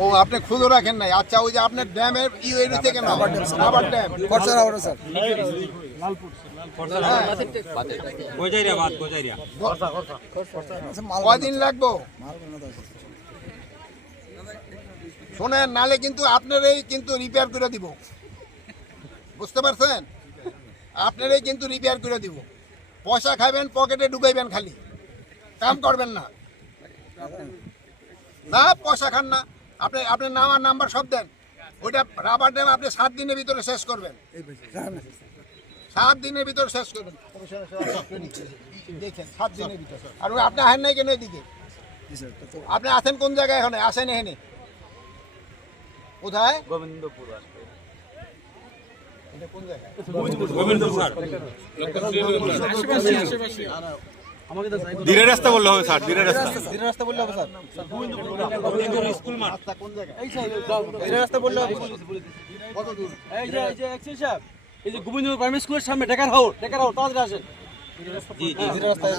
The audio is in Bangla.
ও আপনি খুদো রাখেন নাই। আচ্ছা ওই যে আপনার ড্যামের ইউএডি থেকে না রাবার ড্যাম খরচা হবে স্যার। কয়দিন লাগবো শোনেন, নালে কিন্তু আপনারই কিন্তু রিপেয়ার করে দিব, বুঝতে পারছেন? আপনারই কিন্তু রিপেয়ার করে দিব। পয়সা খাবেন, পকেটে ঢুকাইবেন, খালি কাম করবেন না। না পয়সা খান না আপনি, আপনার নাম আর নাম্বার সব দেন। ওইটা রাবার ড্যাম আপনি 7 দিনের ভিতরে শেষ করবেন, 7 দিনের ভিতরে শেষ করবেন। দেখেন 7 দিনের ভিতরে। আর আপনি আসেন নাই কেন এদিকে? আপনি আছেন কোন জায়গায়? এখানে আসেন, এখানে কোথায়? গোবিন্দপুর। এটা কোন জায়গায়? ধীরে রাস্তা বললে হবে স্যার, ধীরে রাস্তা। ধীরে রাস্তা বললে হবে স্যার। স্কুল মাঠ। রাস্তা কোন জায়গায়? এই স্যার ধীরে রাস্তা বললে হবে। কত দূর? এই যে এক্সেল সাহেব, এই যে গোবিন্দপুর প্রাইমারি স্কুলের সামনে ঢাকার হাওড় তাড়াতাড়ি আসেন। ধীরে রাস্তায়